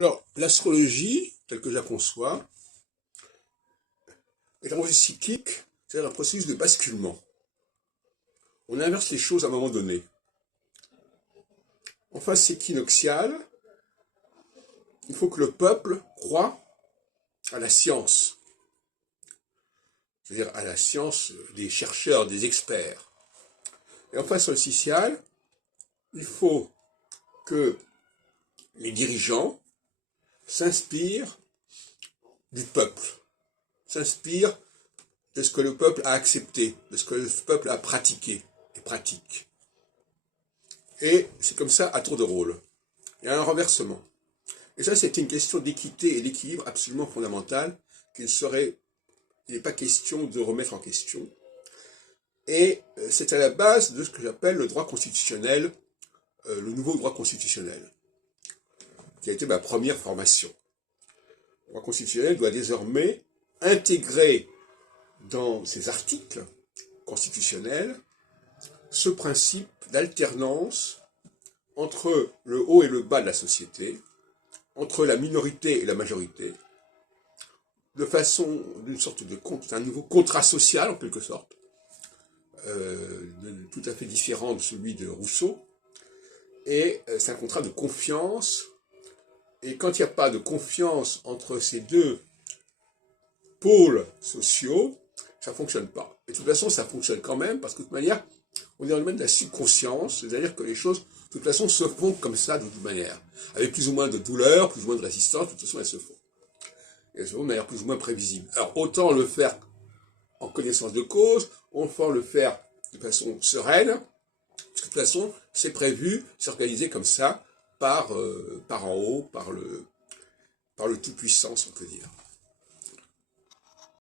Alors, l'astrologie, telle que je la conçois, est un processus cyclique, c'est-à-dire un processus de basculement. On inverse les choses à un moment donné. En phase équinoxiale, il faut que le peuple croie à la science, c'est-à-dire à la science des chercheurs, des experts. Et en phase solsticiale, il faut que les dirigeants s'inspirent du peuple, s'inspirent de ce que le peuple a accepté, de ce que le peuple a pratiqué et pratique. Et c'est comme ça à tour de rôle. Il y a un renversement. Et ça, c'est une question d'équité et d'équilibre absolument fondamentale il n'est pas question de remettre en question. Et c'est à la base de ce que j'appelle le droit constitutionnel, le nouveau droit constitutionnel, qui a été ma première formation. Le droit constitutionnel doit désormais intégrer dans ses articles constitutionnels ce principe d'alternance entre le haut et le bas de la société, entre la minorité et la majorité, de façon d'une sorte de un nouveau contrat social en quelque sorte, tout à fait différent de celui de Rousseau, et c'est un contrat de confiance, et quand il n'y a pas de confiance entre ces deux pôles sociaux, ça ne fonctionne pas. Et de toute façon, ça fonctionne quand même, parce que de toute manière, on est dans le domaine de la subconscience, c'est-à-dire que les choses, de toute façon, se font comme ça, de toute manière. Avec plus ou moins de douleur, plus ou moins de résistance, de toute façon, elles se font. Et elles se font de manière plus ou moins prévisible. Alors, autant le faire en connaissance de cause, autant le faire de façon sereine, parce que de toute façon, c'est prévu, c'est organisé comme ça, par en haut, par le Tout-Puissance, on peut dire.